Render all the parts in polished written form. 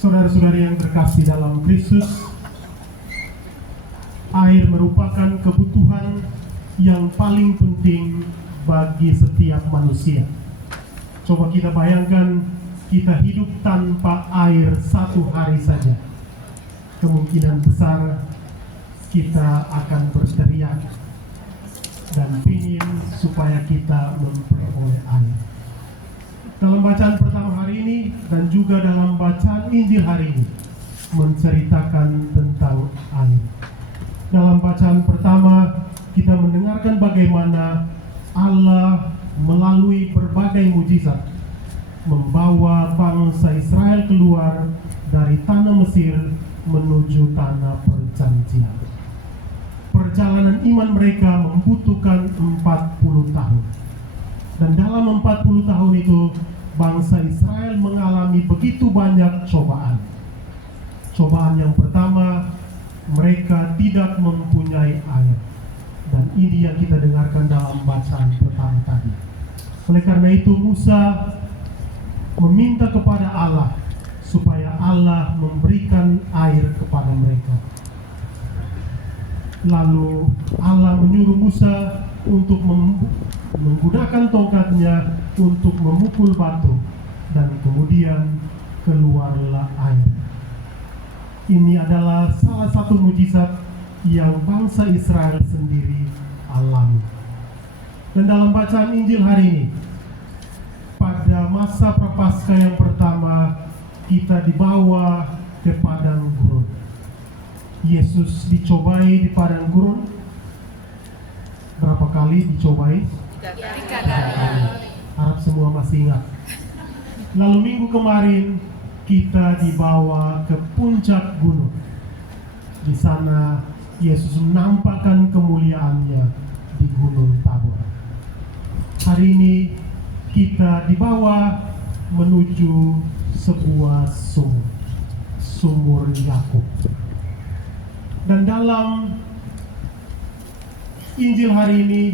Saudara-saudari yang terkasih dalam Kristus, air merupakan kebutuhan yang paling penting bagi setiap manusia. Coba kita bayangkan, kita hidup tanpa air satu hari saja. Kemungkinan besar kita akan berteriak dan ingin supaya kita memperoleh air. Dalam bacaan pertama hari ini dan juga dalam bacaan Injil hari ini menceritakan tentang air. Dalam bacaan pertama kita mendengarkan bagaimana Allah melalui berbagai mujizat membawa bangsa Israel keluar dari tanah Mesir menuju tanah perjanjian. Perjalanan iman mereka membutuhkan 40 tahun. Dan dalam 40 tahun itu bangsa Israel mengalami begitu banyak cobaan. Cobaan yang pertama, mereka tidak mempunyai air. Dan ini yang kita dengarkan dalam bacaan pertama tadi. Oleh karena itu Musa meminta kepada Allah supaya Allah memberikan air kepada mereka. Lalu Allah menyuruh Musa untuk menggunakan tongkatnya untuk memukul batu, dan kemudian keluarlah air. Ini adalah salah satu mujizat yang bangsa Israel sendiri alami. Dan dalam bacaan Injil hari ini, pada masa Prapaskah yang pertama, kita dibawa ke padang gurun. Yesus dicobai di padang gurun. Berapa kali dicobai? 3 kali. Harap semua masih ingat. Lalu minggu kemarin kita dibawa ke puncak gunung. Di sana Yesus menampakkan kemuliaannya di Gunung Tabor. Hari ini kita dibawa menuju sebuah sumur Yakub. Dan dalam Injil hari ini,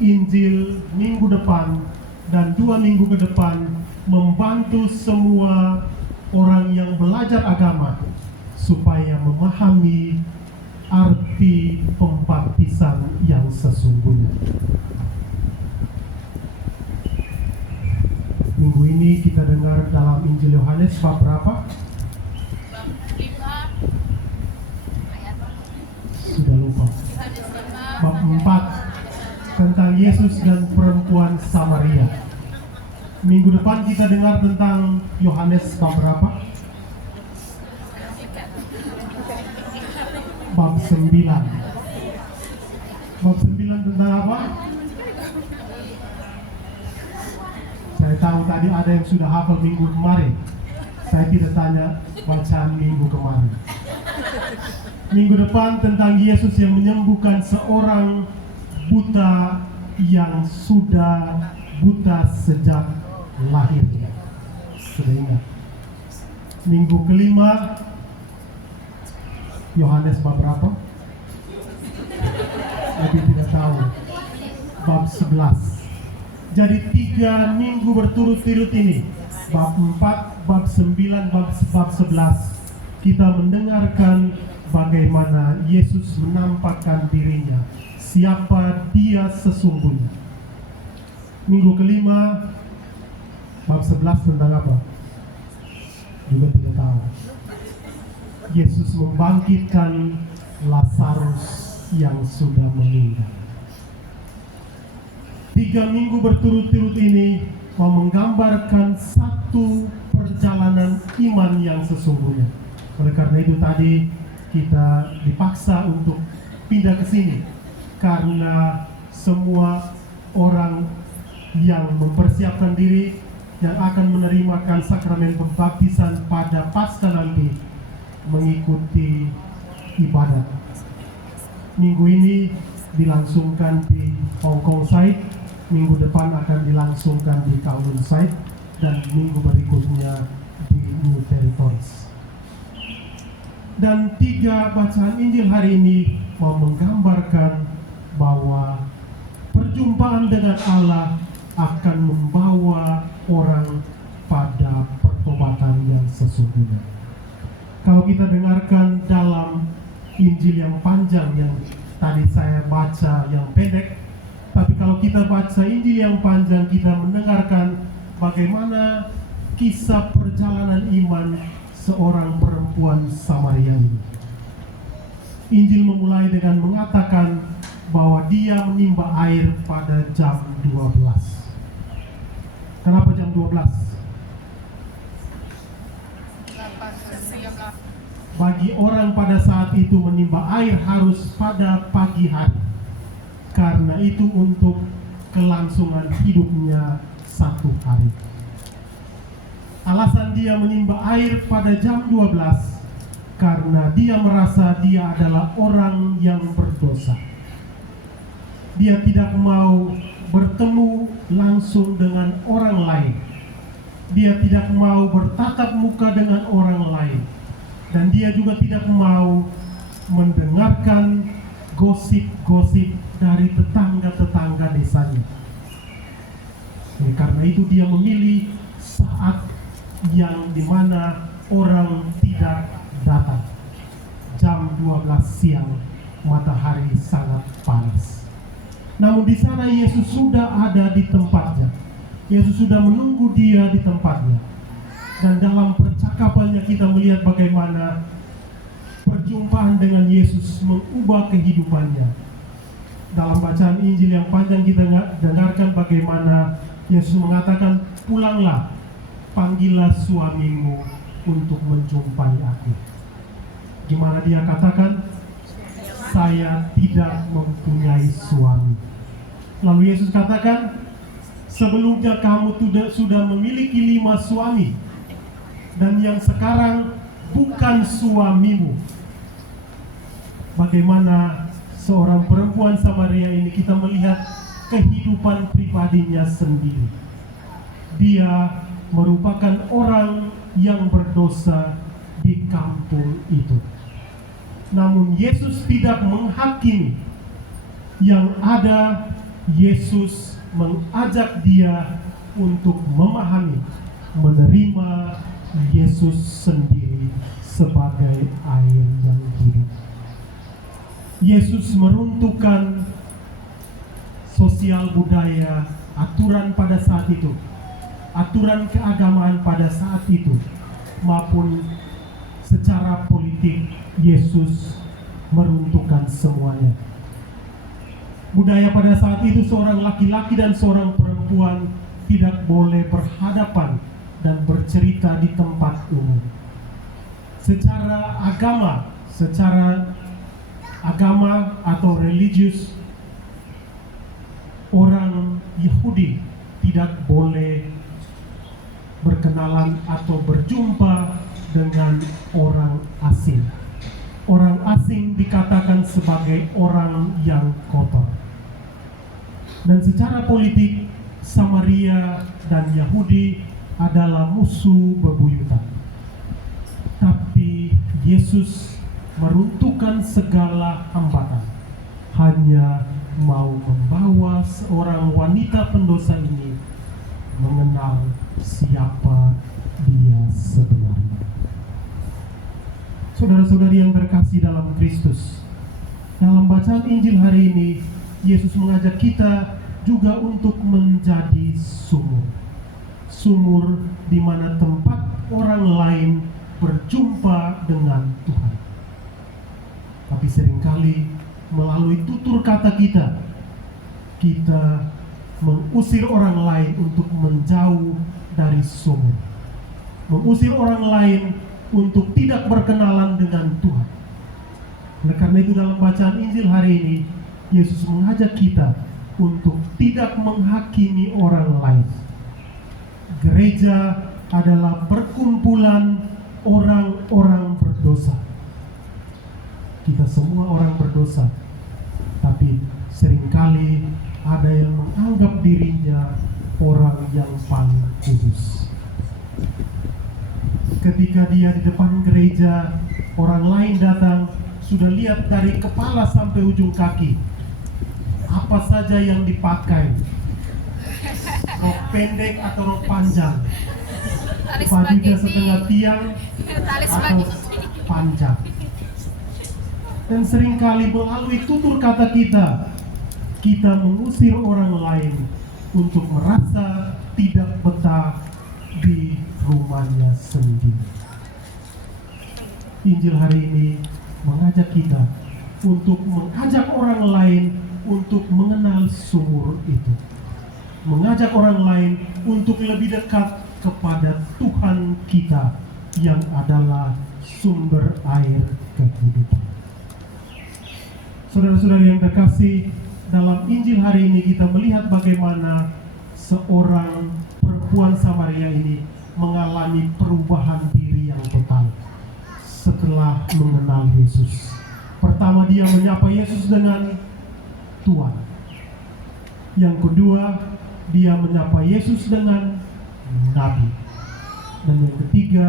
Injil minggu depan dan 2 minggu ke depan membantu semua orang yang belajar agama supaya memahami arti pembaptisan yang sesungguhnya. Minggu ini kita dengar dalam Injil Yohanes bab berapa? Sudah lupa. Bab 4 tentang Yesus dan perempuan Samaria. Minggu depan kita dengar tentang Yohanes bab berapa? Bab 9. Bab 9 tentang apa? Saya tahu tadi ada yang sudah hafal minggu kemarin. Saya tidak tanya bacaan minggu kemarin. Minggu depan tentang Yesus yang menyembuhkan seorang buta yang sudah buta sejak lahirnya. Sudah ingat? Minggu kelima Yohanes bab berapa? Lebih tidak tahu. Bab 11. Jadi 3 minggu berturut-turut ini, bab 4, bab 9, bab 11, kita mendengarkan bagaimana Yesus menampakkan dirinya, siapa dia sesungguhnya. Minggu kelima, bab 11 tentang apa? Juga tidak tahu. Yesus membangkitkan Lazarus yang sudah meninggal. 3 minggu berturut-turut ini mau menggambarkan satu perjalanan iman yang sesungguhnya. Oleh karena itu tadi kita dipaksa untuk pindah ke sini karena semua orang yang mempersiapkan diri yang akan menerimakan sakramen pembaptisan pada Paskah nanti mengikuti ibadat. Minggu ini dilangsungkan di Hong Kong site, minggu depan akan dilangsungkan di Kowloon site, dan minggu berikutnya di New Territories. Dan 3 bacaan Injil hari ini mau menggambarkan bahwa perjumpaan dengan Allah akan membawa orang pada pertobatan yang sesungguhnya. Kalau kita dengarkan dalam Injil yang panjang yang tadi saya baca yang pendek, tapi kalau kita baca Injil yang panjang, kita mendengarkan bagaimana kisah perjalanan iman seorang perempuan Samaria ini. Injil memulai dengan mengatakan bahwa dia menimba air pada jam 12. Kenapa jam 12? Bagi orang pada saat itu menimba air harus pada pagi hari, karena itu untuk kelangsungan hidupnya satu hari. Alasan dia menimba air pada jam 12 karena dia merasa dia adalah orang yang berdosa. Dia tidak mau bertemu langsung dengan orang lain. Dia tidak mau bertatap muka dengan orang lain. Dan dia juga tidak mau mendengarkan gosip-gosip dari tetangga-tetangga desanya. Karena itu dia memilih saat yang dimana orang tidak datang. Jam 12 siang, matahari sangat panas. Namun di sana Yesus sudah ada di tempatnya. Yesus sudah menunggu dia di tempatnya. Dan dalam percakapannya kita melihat bagaimana perjumpaan dengan Yesus mengubah kehidupannya. Dalam bacaan Injil yang panjang kita dengarkan bagaimana Yesus mengatakan, pulanglah, panggillah suamimu untuk menjumpai aku. Gimana dia katakan? Saya tidak mempunyai suami. Lalu Yesus katakan, sebelumnya kamu sudah memiliki 5 suami. Dan yang sekarang bukan suamimu. Bagaimana seorang perempuan Samaria ini, kita melihat kehidupan pribadinya sendiri. Dia merupakan orang yang berdosa di kampung itu. Namun Yesus tidak menghakimi. Yang ada, Yesus mengajak dia untuk memahami, menerima Yesus sendiri sebagai air yang hidup. Yesus meruntuhkan sosial budaya, aturan pada saat itu, aturan keagamaan pada saat itu, maupun secara politik. Yesus meruntuhkan semuanya. Budaya pada saat itu, seorang laki-laki dan seorang perempuan tidak boleh berhadapan dan bercerita di tempat umum. Secara agama atau religius, orang Yahudi tidak boleh berkenalan atau berjumpa dengan orang asing. Orang asing dikatakan sebagai orang yang kotor. Dan secara politik, Samaria dan Yahudi adalah musuh bebuyutan. Tapi Yesus meruntuhkan segala hambatan, hanya mau membawa seorang wanita pendosa ini mengenal siapa dia sebenarnya. Saudara-saudari yang terkasih dalam Kristus, dalam bacaan Injil hari ini, Yesus mengajak kita juga untuk menjadi sumur. Sumur di mana tempat orang lain berjumpa dengan Tuhan. Tapi seringkali melalui tutur kata kita mengusir orang lain untuk menjauh dari sumur. Mengusir orang lain untuk tidak berkenalan dengan Tuhan. Oleh karena itu dalam bacaan Injil hari ini, Yesus mengajak kita untuk tidak menghakimi orang lain. Gereja adalah perkumpulan orang-orang berdosa. Kita semua orang berdosa, tapi seringkali ada yang menganggap dirinya orang yang paling kudus. Ketika dia di depan gereja, orang lain datang, sudah lihat dari kepala sampai ujung kaki apa saja yang dipakai, rok pendek atau rok panjang, bajunya setengah tiang atau panjang. Dan seringkali melalui tutur kata kita mengusir orang lain untuk merasa tidak betah di rumahnya sendiri. Injil hari ini mengajak kita untuk mengajak orang lain untuk mengenal sumur itu. Mengajak orang lain untuk lebih dekat kepada Tuhan kita yang adalah sumber air kehidupan. Saudara-saudari yang terkasih, dalam Injil hari ini kita melihat bagaimana seorang perempuan Samaria ini mengalami perubahan diri yang total setelah mengenal Yesus. Pertama, dia menyapa Yesus dengan Tuhan. Yang kedua, dia menyapa Yesus dengan Nabi. Dan yang ketiga,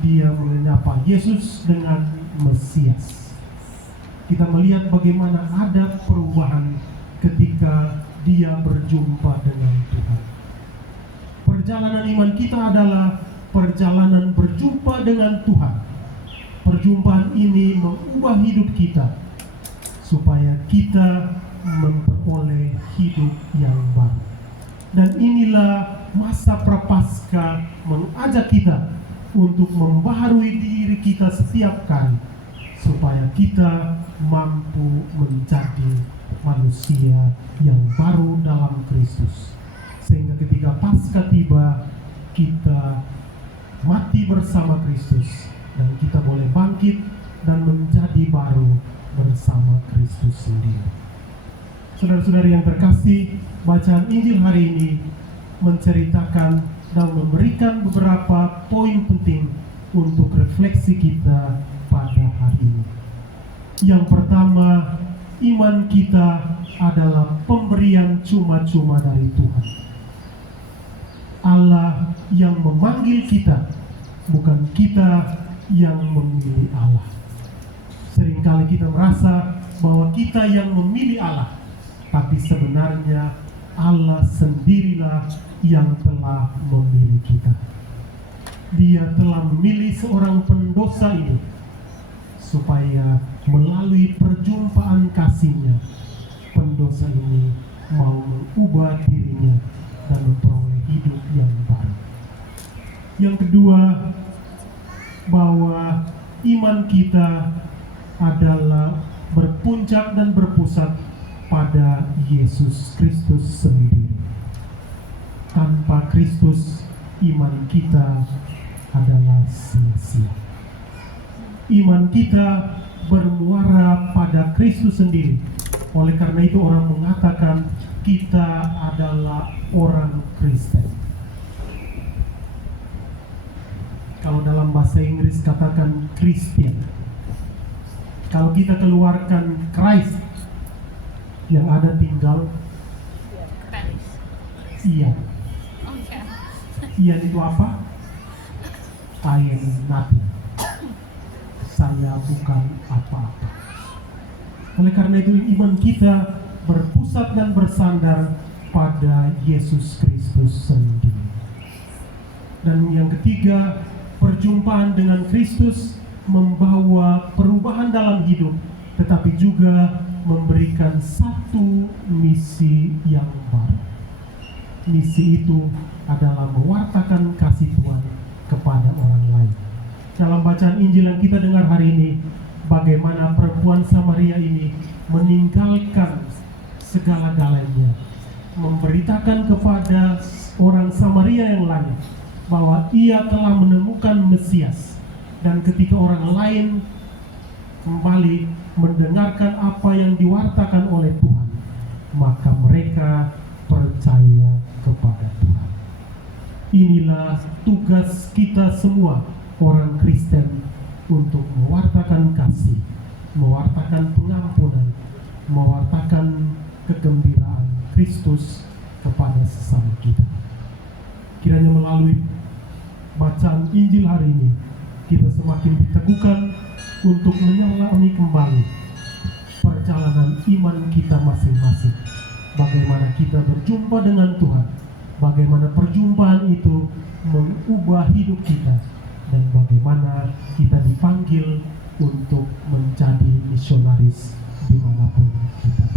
dia menyapa Yesus dengan Mesias. Kita melihat bagaimana ada perubahan ketika dia berjumpa dengan Tuhan. Perjalanan iman kita adalah perjalanan berjumpa dengan Tuhan. Perjumpaan ini mengubah hidup kita supaya kita memperoleh hidup yang baru. Dan inilah masa prapaskah mengajak kita untuk membaharui diri kita setiap kali supaya kita mampu menjadi manusia yang baru dalam Kristus. Sehingga ketika Paskah tiba, kita mati bersama Kristus dan kita boleh bangkit dan menjadi baru bersama Kristus sendiri. Saudara-saudari yang terkasih, bacaan Injil hari ini menceritakan dan memberikan beberapa poin penting untuk refleksi kita pada hari ini. Yang pertama, iman kita adalah pemberian cuma-cuma dari Tuhan. Allah yang memanggil kita, bukan kita yang memilih Allah. Seringkali kita merasa bahwa kita yang memilih Allah, tapi sebenarnya Allah sendirilah yang telah memilih kita. Dia telah memilih seorang pendosa ini supaya melalui perjumpaan kasih-Nya, pendosa ini mau mengubah dirinya dan memperoleh hidup yang baru. Yang kedua, bahwa iman kita adalah berpuncak dan berpusat pada Yesus Kristus sendiri. Tanpa Kristus, iman kita adalah sia-sia. Iman kita bermuara pada Kristus sendiri. Oleh karena itu orang mengatakan kita adalah orang Kristen. Kalau dalam bahasa Inggris katakan Christian. Kalau kita keluarkan Christ, yang ada tinggal Ian. Ian itu apa? I am nothing. Saya bukan apa-apa. Oleh karena itu iman kita berpusat dan bersandar pada Yesus Kristus sendiri. Dan yang ketiga, perjumpaan dengan Kristus membawa perubahan dalam hidup, tetapi juga memberikan satu misi yang baru. Misi itu adalah mewartakan kasih Tuhan kepada orang lain. Dalam bacaan Injil yang kita dengar hari ini, bagaimana perempuan Samaria ini meninggalkan segala-galanya, memberitakan kepada orang Samaria yang lain bahwa ia telah menemukan Mesias. Dan ketika orang lain kembali mendengarkan apa yang diwartakan oleh Tuhan, maka mereka percaya kepada Tuhan. Inilah tugas kita semua orang Kristen untuk mewartakan kasih, mewartakan pengampunan, mewartakan kegembiraan Kristus kepada sesama kita. Kiranya melalui bacaan Injil hari ini, kita semakin diteguhkan untuk menyelami kembali perjalanan iman kita masing-masing. Bagaimana kita berjumpa dengan Tuhan, bagaimana perjumpaan itu mengubah hidup kita, dan bagaimana kita dipanggil untuk menjadi misionaris dimanapun kita